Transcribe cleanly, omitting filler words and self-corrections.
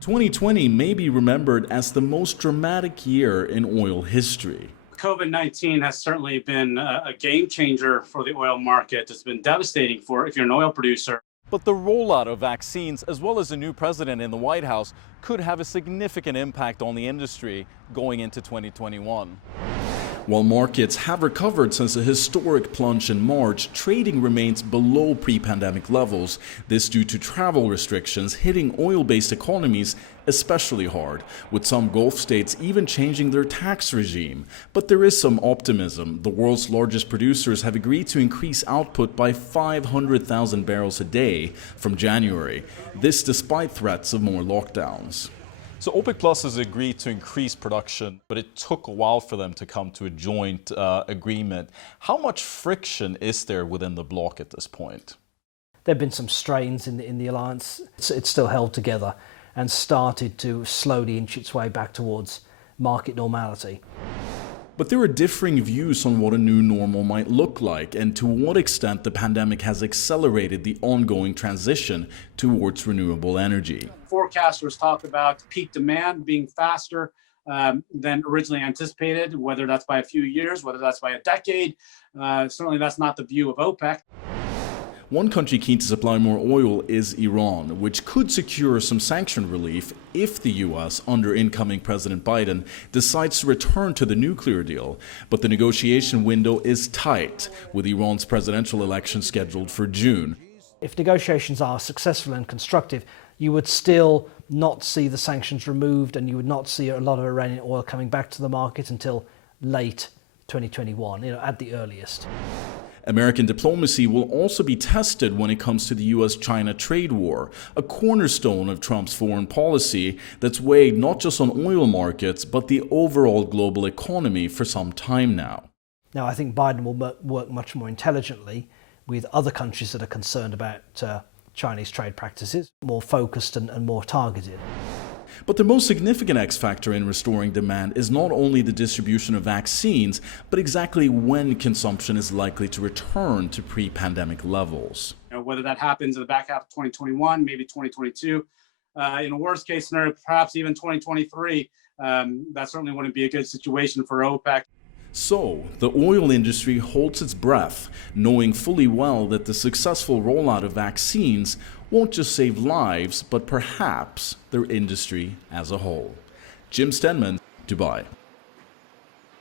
2020 may be remembered as the most dramatic year in oil history. COVID-19 has certainly been a game changer for the oil market. It's been devastating for if you're an oil producer. But the rollout of vaccines, as well as a new president in the White House, could have a significant impact on the industry going into 2021. While markets have recovered since a historic plunge in March, trading remains below pre-pandemic levels. This due to travel restrictions hitting oil-based economies especially hard, with some Gulf states even changing their tax regime. But there is some optimism. The world's largest producers have agreed to increase output by 500,000 barrels a day from January. This despite threats of more lockdowns. So OPEC Plus has agreed to increase production, but it took a while for them to come to a joint agreement. How much friction is there within the bloc at this point? There have been some strains in the alliance. It's still held together and started to slowly inch its way back towards market normality. But there are differing views on what a new normal might look like and to what extent the pandemic has accelerated the ongoing transition towards renewable energy. Forecasters talk about peak demand being faster than originally anticipated, whether that's by a few years, whether that's by a decade. Certainly that's not the view of OPEC. One country keen to supply more oil is Iran, which could secure some sanction relief if the U.S., under incoming President Biden, decides to return to the nuclear deal. But the negotiation window is tight, with Iran's presidential election scheduled for June. If negotiations are successful and constructive, you would still not see the sanctions removed and you would not see a lot of Iranian oil coming back to the market until late 2021, at the earliest. American diplomacy will also be tested when it comes to the U.S. China trade war, a cornerstone of Trump's foreign policy that's weighed not just on oil markets, but the overall global economy for some time now. Now, I think Biden will work much more intelligently with other countries that are concerned about Chinese trade practices, more focused and more targeted. But the most significant X factor in restoring demand is not only the distribution of vaccines, but exactly when consumption is likely to return to pre-pandemic levels. Whether that happens in the back half of 2021, maybe 2022, in a worst case scenario, perhaps even 2023, that certainly wouldn't be a good situation for OPEC. So, the oil industry holds its breath, knowing fully well that the successful rollout of vaccines won't just save lives, but perhaps their industry as a whole. Jim Stenman, Dubai.